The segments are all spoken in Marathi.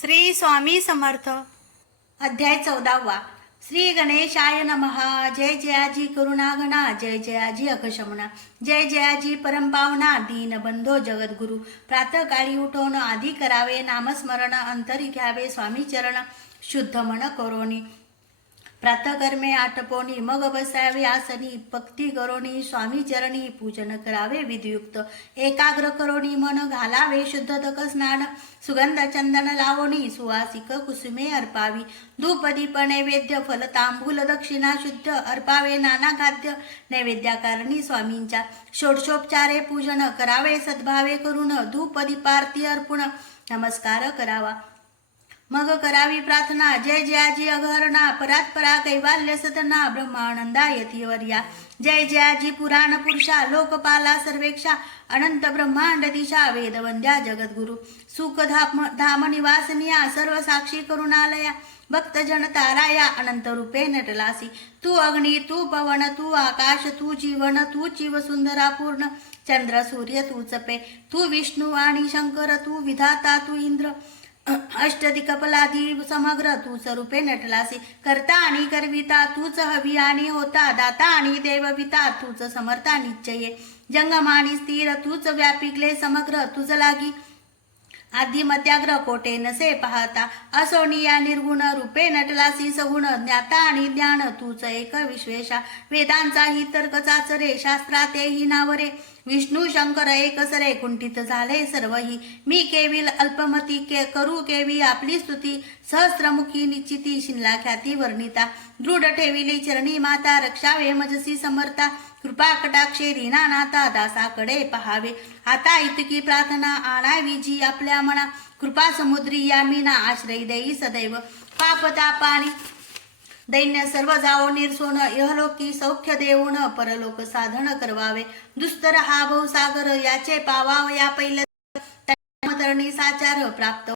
श्री स्वामी समर्थ. अध्याय चौदावा. श्री गणेशाय नमहा जय जयाजी करुणागणा. जय जयाजी अकशमना. जय जयाजी परमपावना. दीनबंधो जगद्गुरु. प्रातःकाळी उठोन आधी करावे. नामस्मरण. अंतरी घ्यावे. स्वामी चरण. शुद्ध मन करोनी. प्रातकर्मे आटपोनी मग बसावे आसनी भक्ती करोणी स्वामी चरणी पूजन करावे विधियुक्त एकाग्र करोणी मन घालावे शुद्ध तक स्नान सुगंध चंदन लावणी सुवासिक कुसुमे अर्पावी धूप दीप नैवेद्य फल तांबूल दक्षिणा शुद्ध अर्पावे नाना खाद्य नैवेद्याकारणी स्वामींच्या षोडशोपचारे पूजन करावे सद्भावे करून धूप दीपारती अर्पण नमस्कार करावा मग करावी प्रार्थना जय जयाजी अघरणा परात्परा कैवाल्य सतना ब्रह्मानंदा यतीवर्या जय जयाजी पुराण पुरुषा लोकपाला सर्वेक्षा अनंत ब्रह्मांड दिशा वेदवंद्या जगद्गुरु. सुख धाम धाम निवासनिया सर्व साक्षी करुणालया. भक्त जन ताराया अनंत रूपे नटलासी. तू अग्नी तू पवन तू आकाश तू जीवन तू जीव सुंदरा पूर्ण चंद्र सूर्य तू चपे तू विष्णू आणि शंकर तू विधाता तू इंद्र. अष्टदिकपलाधी समग्र तूच रूपे नटलासी. करता आणि करविता तूच हवी आणि होता. दाता आणि देवविता तूच समर्था निश्चये जंगम आणि स्थिर तूच व्यापिकले समग्र. तुझ लागी आधी मत्याग्र कोटे नसे पाहता. असोनिया निर्गुण रूपे नटलासी सगुण. ज्ञाता आणि ज्ञान तूच एक विश्वेशा. वेदांचा ही शास्त्रा ते शास्त्रातेही नावरे. विष्णू शंकर एकसर एकुंठित कुंठित झाले सर्वही. मी केविल अल्पमती के करू केवी आपली स्तुती. सहस्रमुखी निश्चिती शिनला ख्याती वर्णिता. दृढ ठेविली चरणी माता रक्षा मजसी समर्था. कृपा कटाक्षे रीना नाता दासाकडे पहावे. आता इतकी प्रार्थना आणावी जी आपल्या मना. कृपा समुद्री या मीना आश्रय देई सदैव. पाप तापानी दैन्य सर्व जाओ निर्सोन इहलोकी सौख्य देऊन परलोक साधन करवावे. दुस्तर हा भवसागर याचे पावाव या पैल साचार प्राप्त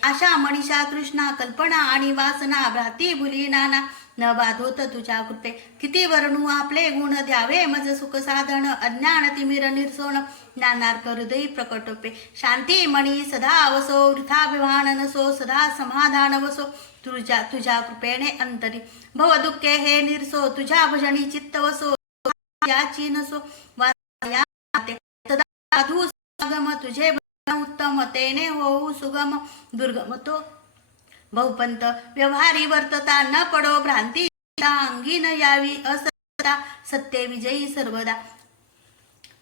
आशा मनीषा कृष्णा कल्पना आणि वासना भ्राती भुली नाना न बाधोत तुझ्या कृपे. किती वर्णू आपले गुण द्यावे? मज सुख साधन अज्ञान तिमिर निर्सोण ज्ञानार्क हृदय प्रकटोपे. शांती मणी सदा वसो वृथाभिमान नसो सदा समाधान वसो. तुझ्या तुझ्या कृपेने अंतरी. भव दुःखे हे निर्सो तुझ्या भजनी चित्त वसो. याची नसो वाया सदा साधू तुझे उत्तम तेने होऊ सुगम दुर्गम. तो बहुपंत व्यवहारी वर्तता न पडो भ्रांती. अंगी न यावी असता सत्य विजयी सर्वदा.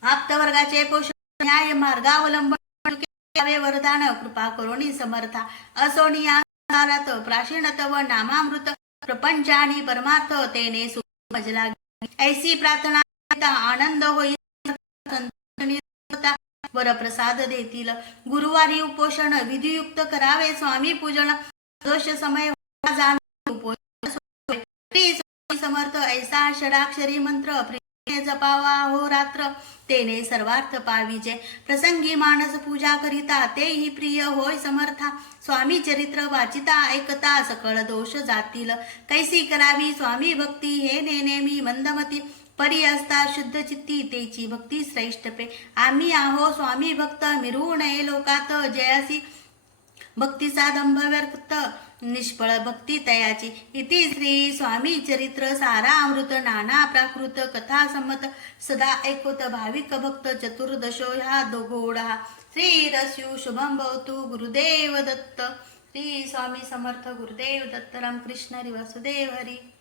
आप्तवर्गाचे पोषण न्याय मार्गावलंबन वरदान कृपा करोणी समर्था. असोनी आकारात प्राचीन तव नामामृत प्रपंच आणि परमार्थ तेने सुमजला ऐसी प्रार्थना आनंद होईल वरप्रसाद देतील. गुरुवारी उपोषण विधियुक्त करावे. स्वामी पूजन दोष समय समर्थ ऐसा षडाक्षरी मंत्र. जपावा हो रात्र. तेने सर्वार्थ पाविजे प्रसंगी मानस पूजा करिता. तेही प्रिय होय समर्था. स्वामी चरित्र वाचिता ऐकता सकळ दोष जातील. कैसी करावी स्वामी भक्ती? हे नेनेमी मंदमती. परी असता शुद्ध चित्ती तेची भक्ती श्रेष्ठपे आम्ही आहो स्वामी भक्त मिरू नये लोकात जयासी. भक्तीचा दंभ निष्फळ भक्ती तयाची. इति श्री स्वामी चरित्र सारा अमृत नाना प्राकृत कथा संमत. सदा ऐकोत भाविक भक्त चतुर्दशो ह्या दोघोडा. श्री रस्यू शुभम भवतु गुरुदेव दत्त. श्री स्वामी समर्थ गुरुदेव दत्त. रामकृष्ण हरी वासुदेव हरी.